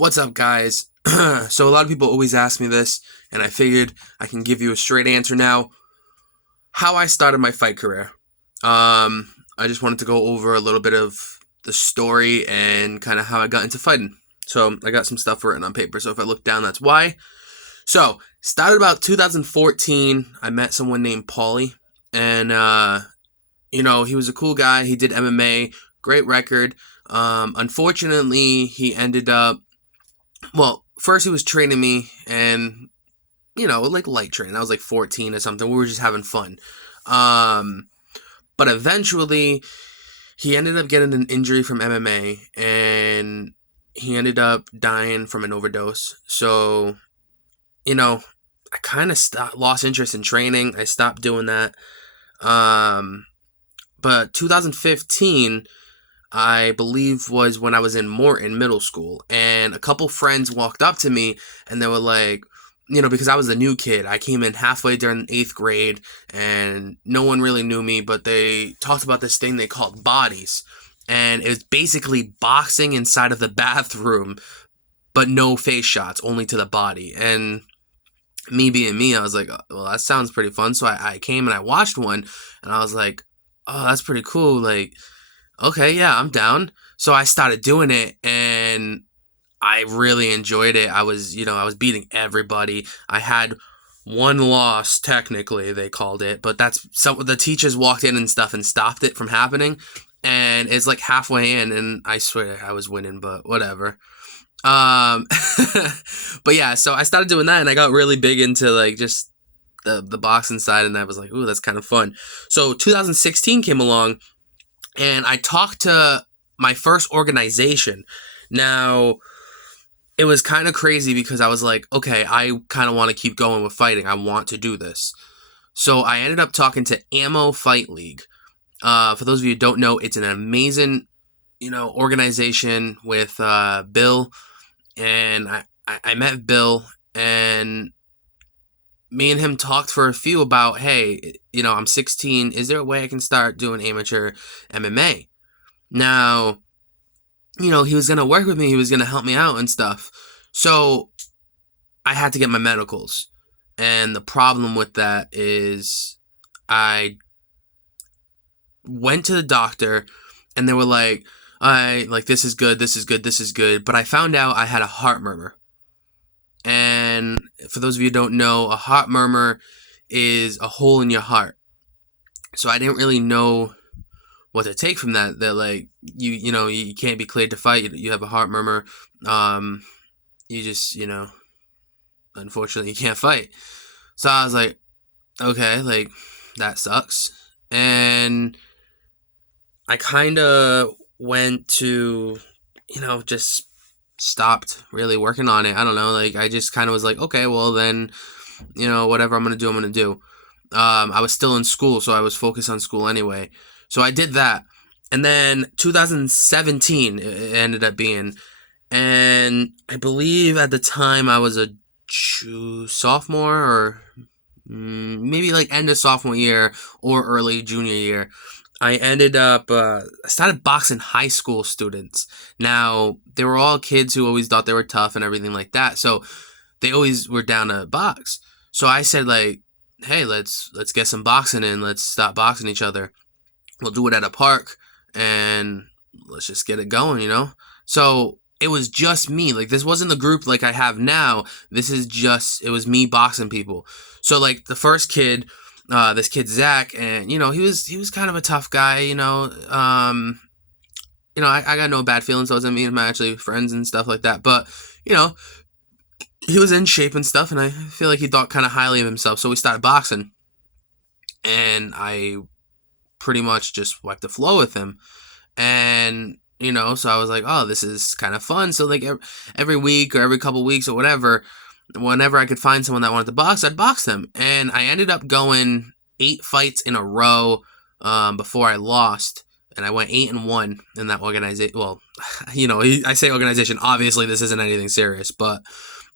What's up, guys? So, a lot of people always ask me this, and I figured I can give you a straight answer now. How I started my fight career. I just wanted to go over a little bit of the story and kind of how I got into fighting. So, I got some stuff written on paper, so if I look down, that's why. So, started about 2014. I met someone named Paulie, and, he was a cool guy. He did MMA, great record. Unfortunately, he ended up first he was training me and, like light training. I was like 14 or something. We were just having fun. But eventually he ended up getting an injury from MMA and he ended up dying from an overdose. So, I kind of lost interest in training. I stopped doing that. But 2015, I believe, was when I was in Morton Middle School, and a couple friends walked up to me and they were like, because I was the new kid. I came in halfway during 8th grade and no one really knew me, but they talked about this thing they called bodies. And it was basically boxing inside of the bathroom, but no face shots, only to the body. And me being me, I was like, well, that sounds pretty fun. So I came and I watched one and I was like, oh, that's pretty cool. Like, okay, yeah, I'm down. So I started doing it and I really enjoyed it. I was beating everybody. I had one loss, technically, they called it, but that's some the teachers walked in and stuff and stopped it from happening. And it's like halfway in, and I swear I was winning, but whatever. Um, but yeah, so I started doing that, and I got really big into like just the boxing side, and I was like, ooh, that's kind of fun. So 2016 came along, and I talked to my first organization. Now, it was kind of crazy because I was like, okay, I kind of want to keep going with fighting. I want to do this. So I ended up talking to Ammo Fight League. For those of you who don't know, it's an amazing, organization with Bill. And I met Bill, and me and him talked for a few about, hey, I'm 16. Is there a way I can start doing amateur MMA? Now, he was going to work with me. He was going to help me out and stuff. So I had to get my medicals. And the problem with that is I went to the doctor and they were like, this is good, this is good, this is good. But I found out I had a heart murmur. And for those of you who don't know, a heart murmur is a hole in your heart. So I didn't really know what to take from that. That like you can't be cleared to fight. You have a heart murmur. You just unfortunately you can't fight. So I was like, okay, like that sucks. And I kind of went to just stopped really working on it. I don't know, like I just kind of was like, okay, well then, whatever I'm gonna do, I'm gonna do. I was still in school, so I was focused on school anyway. So I did that, and then 2017 it ended up being, and I believe at the time I was a sophomore or maybe like end of sophomore year or early junior year. I ended up, I started boxing high school students. Now, they were all kids who always thought they were tough and everything like that. So they always were down to box. So I said like, hey, let's get some boxing in. Let's stop boxing each other. We'll do it at a park and let's just get it going. So it was just me. Like this wasn't the group like I have now. It was me boxing people. So like the first kid, this kid Zach, and he was kind of a tough guy. I got no bad feelings towards him. Me and him are actually friends and stuff like that. But he was in shape and stuff, and I feel like he thought kind of highly of himself. So we started boxing, and I pretty much just wiped the floor with him. And so I was like, oh, this is kind of fun. So like every week or every couple weeks or whatever, whenever I could find someone that wanted to box, I'd box them. And I ended up going 8 fights in a row before I lost. And I went 8-1 in that organization. Well, I say organization. Obviously, this isn't anything serious. But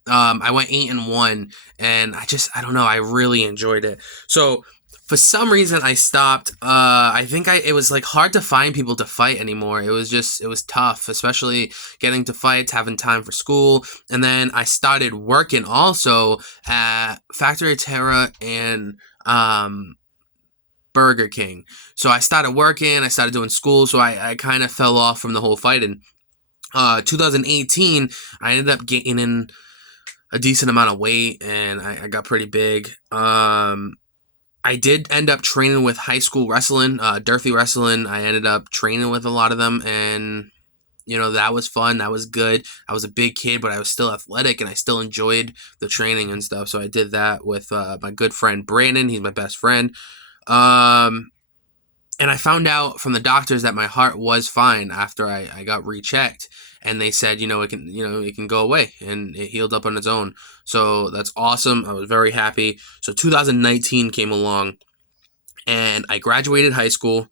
I went 8-1. And I don't know. I really enjoyed it. So For some reason I stopped. I think it was like hard to find people to fight anymore. It was tough, especially getting to fights, having time for school. And then I started working also at Factory Terra and Burger King. So I started working, I started doing school, so I kind of fell off from the whole fighting. 2018, I ended up gaining a decent amount of weight, and I got pretty big. I did end up training with high school wrestling, Durfee Wrestling. I ended up training with a lot of them, and that was fun. That was good. I was a big kid, but I was still athletic, and I still enjoyed the training and stuff. So I did that with my good friend Brandon. He's my best friend. And I found out from the doctors that my heart was fine after I got rechecked, and they said, it can go away, and it healed up on its own. So that's awesome. I was very happy. So 2019 came along, and I graduated high school,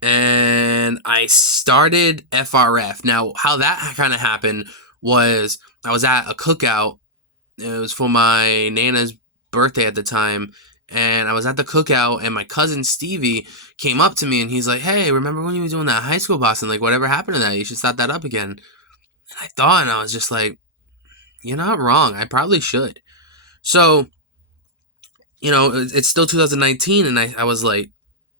and I started FRF. Now, how that kind of happened was I was at a cookout. It was for my Nana's birthday at the time, and I was at the cookout, and my cousin Stevie came up to me, and he's like, "Hey, remember when you were doing that high school Boston? Like, whatever happened to that? You should start that up again." And I thought, and I was just like, "You're not wrong. I probably should." So, it's still 2019, and I was like,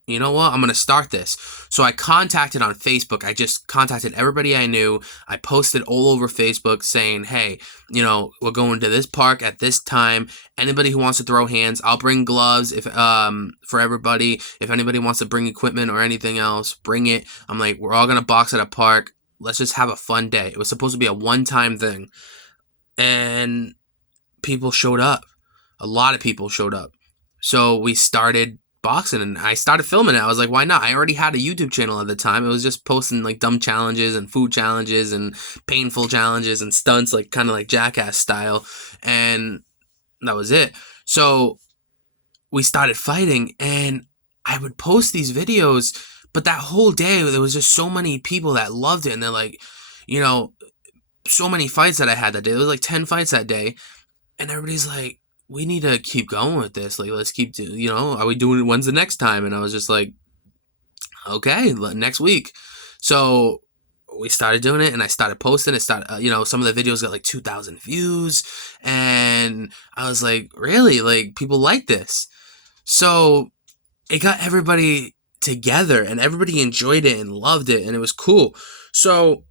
you know what? I'm going to start this. So I contacted on Facebook. I just contacted everybody I knew. I posted all over Facebook saying, hey, we're going to this park at this time. Anybody who wants to throw hands, I'll bring gloves for everybody. If anybody wants to bring equipment or anything else, bring it. I'm like, we're all going to box at a park. Let's just have a fun day. It was supposed to be a one-time thing. And people showed up. A lot of people showed up. So we started boxing, and I started filming it. I was like, why not? I already had a YouTube channel at the time. It was just posting like dumb challenges and food challenges and painful challenges and stunts, like kind of like Jackass style, and that was it. So we started fighting, and I would post these videos, but that whole day there was just so many people that loved it, and they're like, so many fights that I had that day. There was like 10 fights that day, and everybody's like, we need to keep going with this. Like, let's keep doing, are we doing it? When's the next time? And I was just like, okay, next week. So we started doing it, and I started posting. It started, some of the videos got like 2,000 views, and I was like, really? Like, people like this. So it got everybody together, and everybody enjoyed it and loved it, and it was cool. So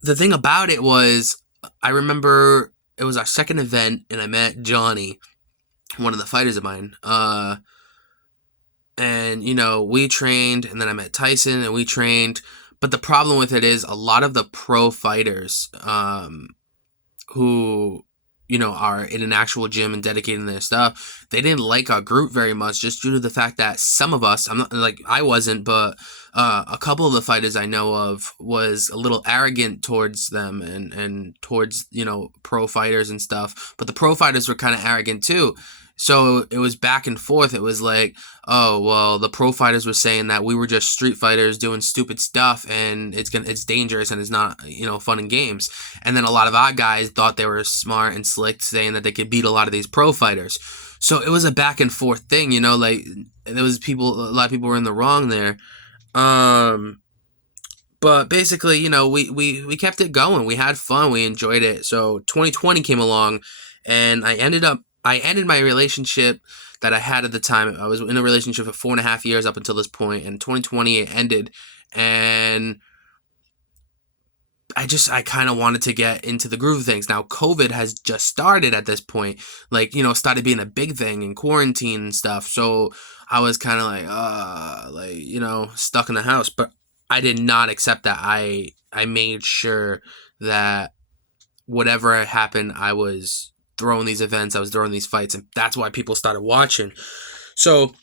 the thing about it was, I remember it was our second event, and I met Johnny, one of the fighters of mine. And, we trained, and then I met Tyson, and we trained. But the problem with it is a lot of the pro fighters who, are in an actual gym and dedicating their stuff, they didn't like our group very much, just due to the fact that some of us, I'm not like, I wasn't, but a couple of the fighters I know of was a little arrogant towards them and towards, pro fighters and stuff. But the pro fighters were kind of arrogant too. So it was back and forth. It was like, oh, well, the pro fighters were saying that we were just street fighters doing stupid stuff, and it's dangerous, and it's not, fun and games. And then a lot of our guys thought they were smart and slick, saying that they could beat a lot of these pro fighters. So it was a back and forth thing, like there was a lot of people were in the wrong there. But basically, we kept it going. We had fun. We enjoyed it. So 2020 came along, and I ended my relationship that I had at the time. I was in a relationship for 4.5 years up until this point, and 2020 it ended, and I kind of wanted to get into the groove of things. Now, COVID has just started at this point, like, started being a big thing in quarantine and stuff. So I was kind of like, stuck in the house. But I did not accept that. I made sure that whatever happened, I was throwing these events, I was throwing these fights, and that's why people started watching. So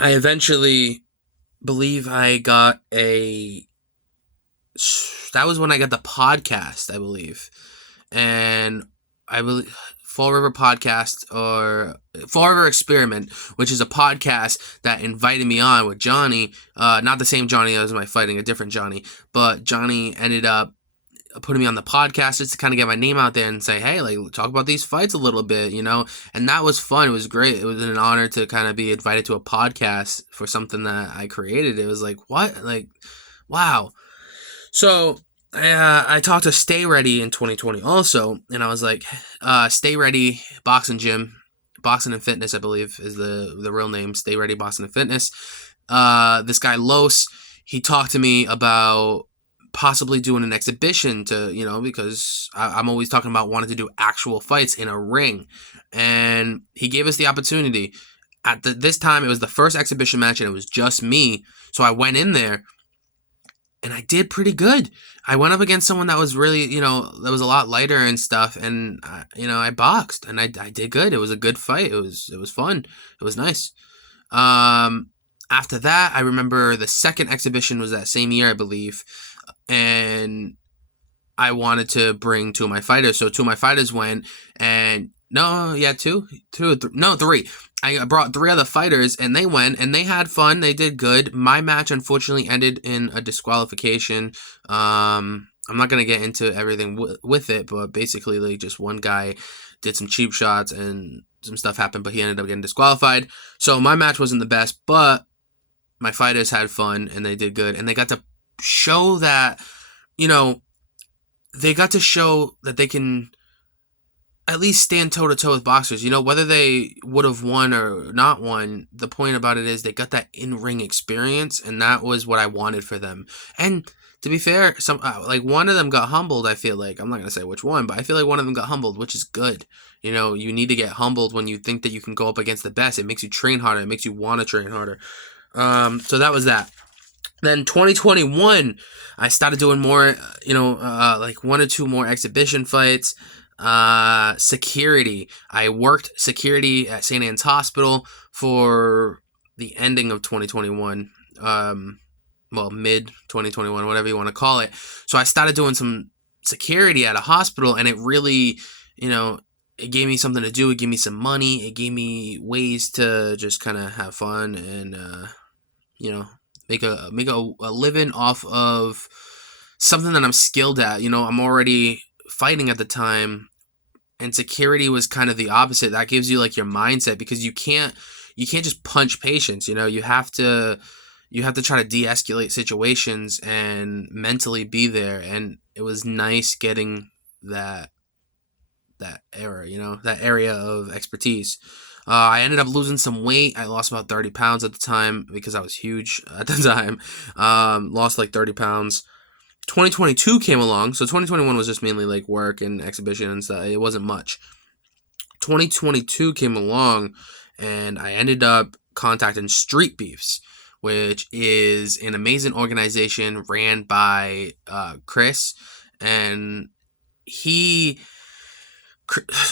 I eventually believe I got that was when I got the podcast, I believe. And I believe Fall River Podcast, or Fall River Experiment, which is a podcast that invited me on with Johnny. Not the same Johnny that was in my fighting, a different Johnny. But Johnny ended up putting me on the podcast just to kind of get my name out there and say, hey, like, talk about these fights a little bit, you know? And that was fun. It was great. It was an honor to kind of be invited to a podcast for something that I created. It was like, what? Like, wow. So I talked to Stay Ready in 2020 also, and I was like, Stay Ready Boxing Gym, Boxing and Fitness, I believe is the real name, Stay Ready Boxing and Fitness. This guy Los, he talked to me about possibly doing an exhibition to, you know, because I'm always talking about wanting to do actual fights in a ring, and he gave us the opportunity. At this time, it was the first exhibition match, and it was just me. So I went in there, and I did pretty good. I went up against someone that was really, you know, that was a lot lighter and stuff, and you know, I boxed, and I did good. It was a good fight. It was fun. It was nice. After that, I remember the second exhibition was that same year, I believe, and I wanted to bring two of my fighters. So two of my fighters went, and no, yeah, three. I brought three other fighters, and they went, and they had fun. They did good. My match, unfortunately, ended in a disqualification. I'm not going to get into everything with it, but basically, like, just one guy did some cheap shots, and some stuff happened, but he ended up getting disqualified. So my match wasn't the best, but my fighters had fun, and they did good, and they got to show that, you know, they got to show that they can at least stand toe-to-toe with boxers. You know, whether they would have won or not won, the point about it is they got that in-ring experience, and that was what I wanted for them. And to be fair, some like one of them got humbled, I feel like. I'm not going to say which one, but I feel like one of them got humbled, which is good. You know, you need to get humbled when you think that you can go up against the best. It makes you train harder. It makes you want to train harder. So that was that. Then 2021, I started doing more, you know, like one or two more exhibition fights. Security. I worked security at St. Anne's Hospital for the ending of 2021. Well, mid 2021, whatever you want to call it. So I started doing some security at a hospital, and it really, you know, it gave me something to do. It gave me some money. It gave me ways to just kind of have fun and, you know, make a living off of something that I'm skilled at. You know, I'm already fighting at the time, and security was kind of the opposite. That gives you like your mindset, because you can't just punch patients. You know, you have to try to de-escalate situations and mentally be there. And it was nice getting that era, you know, that area of expertise. I ended up losing some weight. I lost about 30 pounds at the time because I was huge at the time. Lost like 30 pounds. 2022 came along. So 2021 was just mainly like work and exhibition and stuff. It wasn't much. 2022 came along, and I ended up contacting Street Beefs, which is an amazing organization ran by Chris, and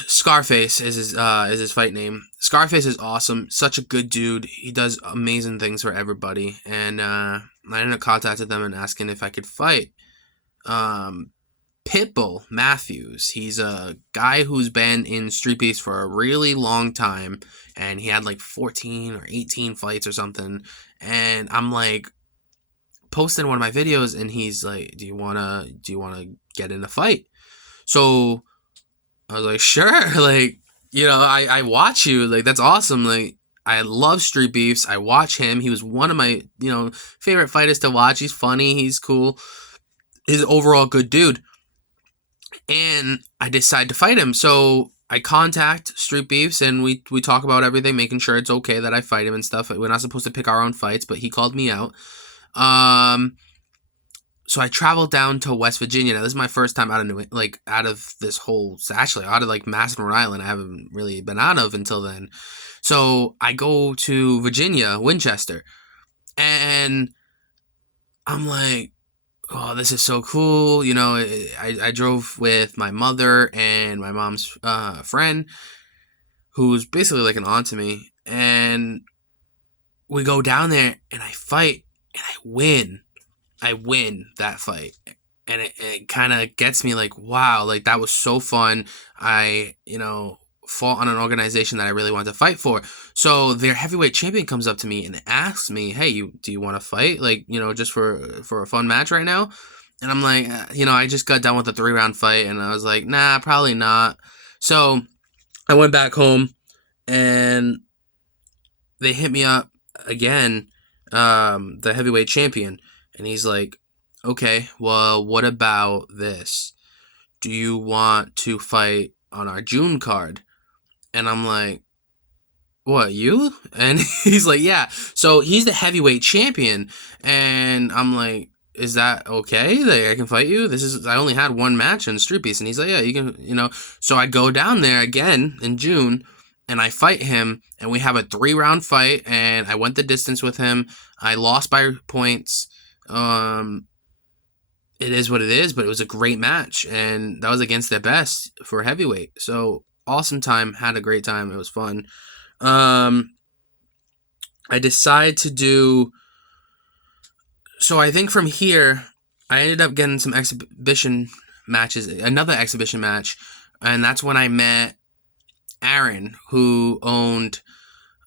Scarface is his fight name. Scarface is awesome. Such a good dude. He does amazing things for everybody. And I ended up contacting them and asking if I could fight Pitbull Matthews. He's a guy who's been in Street Beefs for a really long time, and he had like 14 or 18 fights or something. And I'm like posting one of my videos, and he's like, do you wanna get in a fight? So I was like, sure. Like, you know, I watch you. Like, that's awesome. Like, I love Street Beefs. I watch him. He was one of my, you know, favorite fighters to watch. He's funny. He's cool. He's overall good dude. And I decide to fight him. So I contact Street Beefs, and we talk about everything, making sure it's okay that I fight him and stuff. We're not supposed to pick our own fights, but he called me out. So I traveled down to West Virginia. Now, this is my first time out of this whole, actually, out of like Madison, Rhode Island. I haven't really been out of until then. So I go to Virginia, Winchester, and I'm like, oh, this is so cool. You know, I drove with my mother and my mom's friend, who's basically like an aunt to me. And we go down there, and I fight, and I win. I win that fight, and it kind of gets me like, wow, like that was so fun. I, you know, fought on an organization that I really wanted to fight for. So their heavyweight champion comes up to me and asks me, hey, do you want to fight? Like, you know, just for a fun match right now? And I'm like, I just got done with a 3-round fight, and I was like, nah, probably not. So I went back home, and they hit me up again, the heavyweight champion, and he's like, okay, well, what about this? Do you want to fight on our June card? And I'm like, what, you? And he's like, yeah. So he's the heavyweight champion, and I'm like, is that okay? Like, I can fight you? I only had one match in Street Beast, and he's like, yeah, you can. So I go down there again in June, and I fight him, and we have a 3-round fight, and I went the distance with him. I lost by points. It is what it is, but it was a great match, and that was against their best for heavyweight. So awesome time, had a great time. It was fun. Um, I decide to do. So I think from here, I ended up getting some exhibition matches, another exhibition match, and that's when I met Aaron, who owned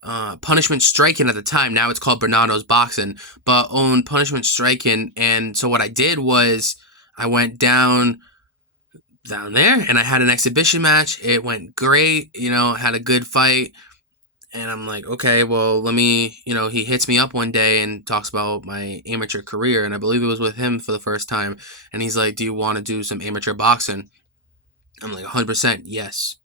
Punishment Striking at the time. Now it's called Bernardo's Boxing, but owned Punishment Striking. And so what I did was I went down there and I had an exhibition match. It went great, had a good fight. And I'm like, okay, well, let me, he hits me up one day and talks about my amateur career. And I believe it was with him for the first time. And he's like, do you want to do some amateur boxing? I'm like, 100% yes.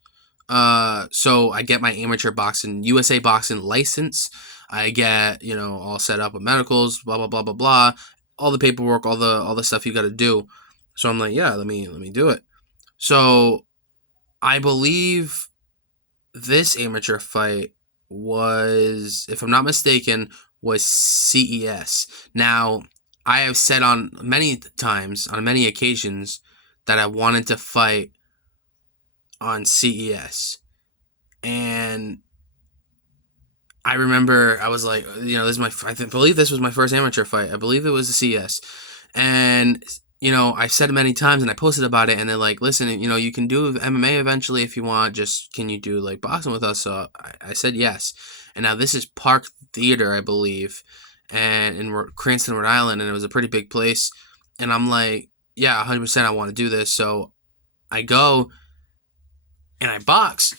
So I get my amateur boxing, USA boxing license. I get, all set up with medicals, blah, blah, blah, blah, blah. All the paperwork, all the stuff you got to do. So I'm like, yeah, let me do it. So I believe this amateur fight was, if I'm not mistaken, was CES. Now, I have said on many times, on many occasions, that I wanted to fight on CES. And I remember I was like, I believe this was my first amateur fight. I believe it was the CES. And I've said it many times and I posted about it, and they're like, listen, you can do MMA eventually if you want, just can you do like boxing with us? So I said yes. And now this is Park Theater, I believe, and in Cranston, Rhode Island, and it was a pretty big place. And I'm like, yeah, 100% I want to do this. So I go and I box,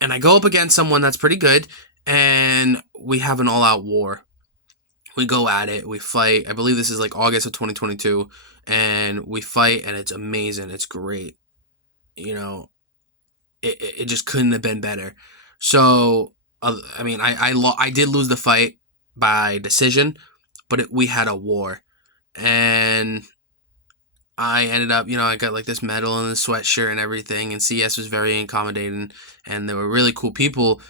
and I go up against someone that's pretty good, and we have an all-out war. We go at it. We fight. I believe this is like August of 2022, and we fight, and it's amazing. It's great. It just couldn't have been better. So, I did lose the fight by decision, but we had a war, and I ended up, I got like this medal and the sweatshirt and everything, and CS was very accommodating, and they were really cool people,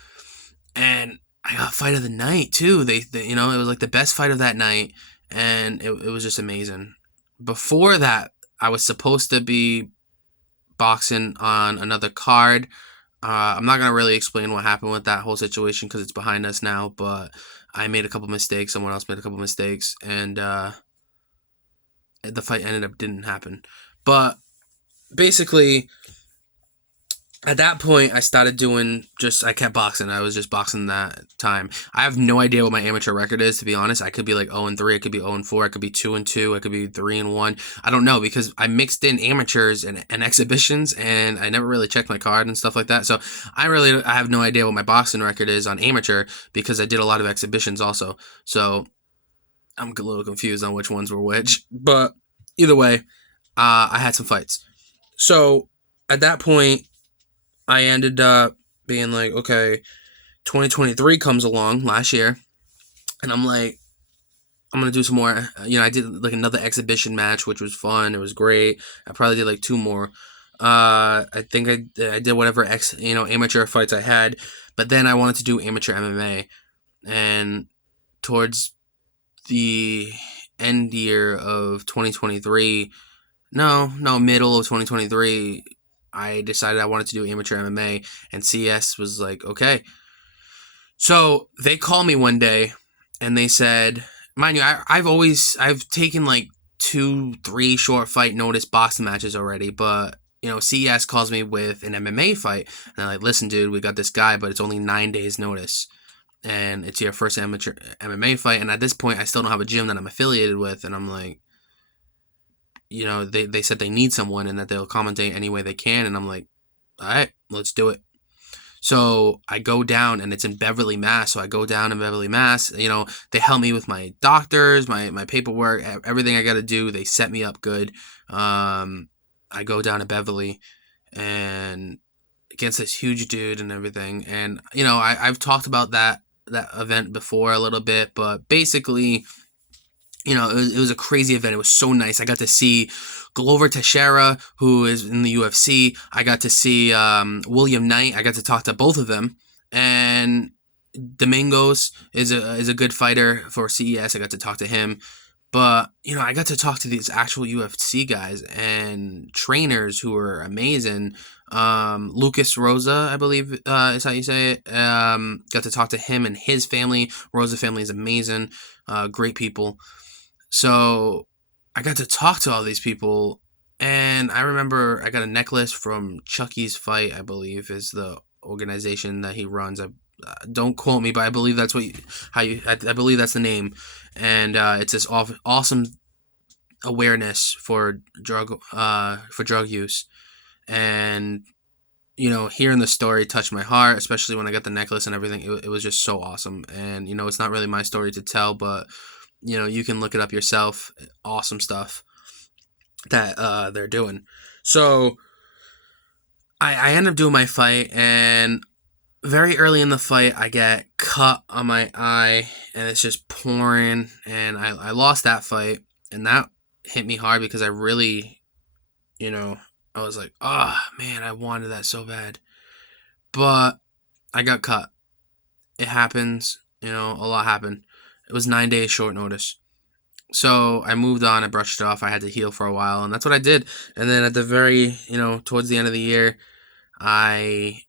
and I got fight of the night too. They it was like the best fight of that night, and it was just amazing. Before that, I was supposed to be boxing on another card. I'm not gonna really explain what happened with that whole situation because it's behind us now. But I made a couple mistakes. Someone else made a couple mistakes, and the fight ended up didn't happen. But basically, at that point, I started I kept boxing. I was just boxing that time. I have no idea what my amateur record is, to be honest. I could be like 0-3, I could be 0-4, I could be 2-2, I could be 3-1. I don't know, because I mixed in amateurs and exhibitions, and I never really checked my card and stuff like that. So I have no idea what my boxing record is on amateur, because I did a lot of exhibitions also. So I'm a little confused on which ones were which. But either way, I had some fights. So at that point, I ended up being like, okay, 2023 comes along last year, and I'm like, I'm going to do some more. I did like another exhibition match, which was fun. It was great. I probably did like 2 more. I think I did whatever amateur fights I had, but then I wanted to do amateur MMA, and towards the end year of 2023, middle of 2023, I decided I wanted to do amateur MMA, and CS was like, okay. So they called me one day, and they said, mind you, I've taken like 2-3 short fight notice boxing matches already, but CS calls me with an MMA fight, and they're like, listen, dude, we got this guy, but it's only 9 days notice, and it's your first amateur MMA fight. And at this point, I still don't have a gym that I'm affiliated with, and I'm like, they said they need someone and that they'll accommodate any way they can. And I'm like, all right, let's do it. So I go down, and it's in Beverly, Mass. So I go down in Beverly, Mass. They help me with my doctors, my paperwork, everything I got to do. They set me up good. I go down to Beverly and against this huge dude and everything. And I've talked about that event before a little bit, but basically, it was a crazy event. It was so nice. I got to see Glover Teixeira, who is in the UFC. I got to see William Knight. I got to talk to both of them. And Domingos is a good fighter for CES. I got to talk to him. But, I got to talk to these actual UFC guys and trainers who were amazing. Lucas Rosa, I believe is how you say it. Got to talk to him and his family. Rosa family is amazing. Great people. So I got to talk to all these people, and I remember I got a necklace from Chucky's Fight, I believe, is the organization that he runs. Don't quote me, but I believe that's I believe that's the name, and it's this awesome awareness for drug use, and hearing the story touched my heart, especially when I got the necklace and everything. It was just so awesome, and it's not really my story to tell, but you can look it up yourself. Awesome stuff that they're doing. So I end up doing my fight, and very early in the fight, I get cut on my eye, and it's just pouring, and I lost that fight, and that hit me hard because I really, I was like, oh man, I wanted that so bad, but I got cut. It happens, a lot happened. It was 9 days short notice. So I moved on, I brushed it off, I had to heal for a while, and that's what I did. And then at the very, towards the end of the year, I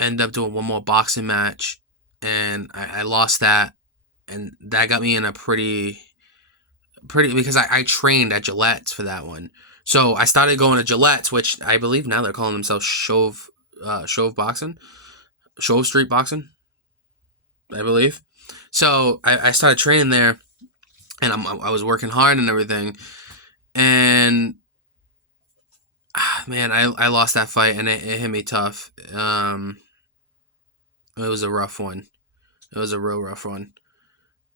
ended up doing one more boxing match, and I lost that, and that got me in a pretty, because I trained at Gillette's for that one. So I started going to Gillette's, which I believe now they're calling themselves Shove Boxing, Shove Street Boxing, I believe. So I started training there, and I was working hard and everything, and man, I lost that fight, and it hit me tough. It was a rough one. It was a real rough one.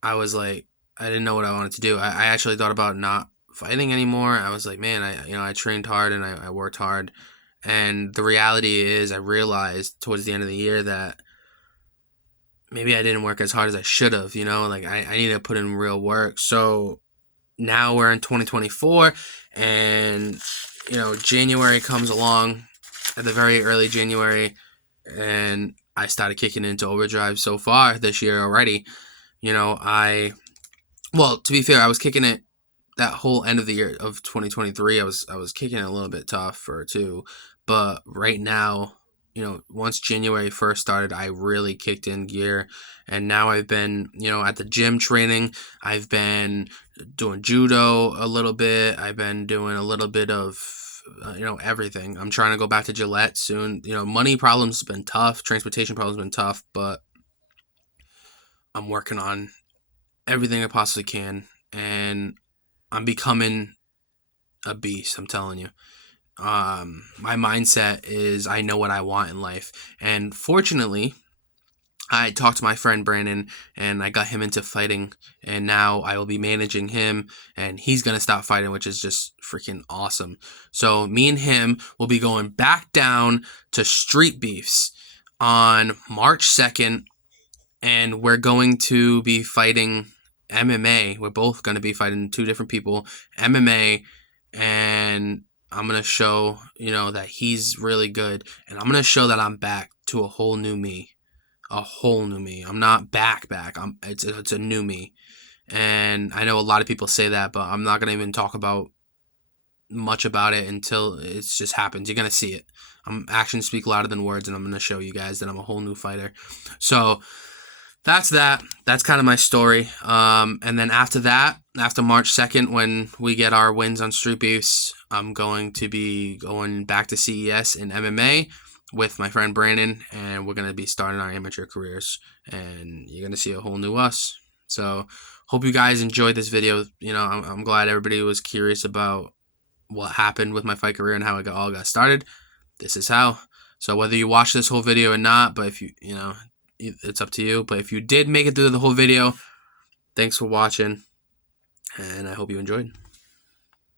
I was like, I didn't know what I wanted to do. I actually thought about not fighting anymore. I was like, man, I trained hard and I worked hard, and the reality is, I realized towards the end of the year that maybe I didn't work as hard as I should have. Like I need to put in real work. So now we're in 2024, and January comes along, at the very early January, and I started kicking into overdrive so far this year already. Well, to be fair, I was kicking it that whole end of the year of 2023. I was kicking it a little bit tough or two, but right now, once January 1st started, I really kicked in gear, and now I've been, at the gym training. I've been doing judo a little bit. I've been doing a little bit of, everything. I'm trying to go back to Gillette soon. Money problems have been tough. Transportation problems have been tough, but I'm working on everything I possibly can, and I'm becoming a beast, I'm telling you. My mindset is I know what I want in life, and fortunately, I talked to my friend Brandon, and I got him into fighting, and now I will be managing him, and he's gonna stop fighting, which is just freaking awesome. So me and him will be going back down to Street Beefs on March 2nd, and we're going to be fighting MMA. We're both going to be fighting two different people, MMA, and I'm going to show, that he's really good, and I'm going to show that I'm back to a whole new me. A whole new me. I'm not back. It's a new me. And I know a lot of people say that, but I'm not going to even talk about much about it until it just happens. You're going to see it. Actions speak louder than words, and I'm going to show you guys that I'm a whole new fighter. So that's that. That's kind of my story. And then after that, after March 2nd, when we get our wins on Street Beefs, I'm going to be going back to CES in MMA with my friend Brandon, and we're going to be starting our amateur careers, and you're going to see a whole new us. So hope you guys enjoyed this video. I'm glad everybody was curious about what happened with my fight career and how it all got started. This is how. So whether you watch this whole video or not, but if you know, it's up to you. But if you did make it through the whole video, thanks for watching, and I hope you enjoyed.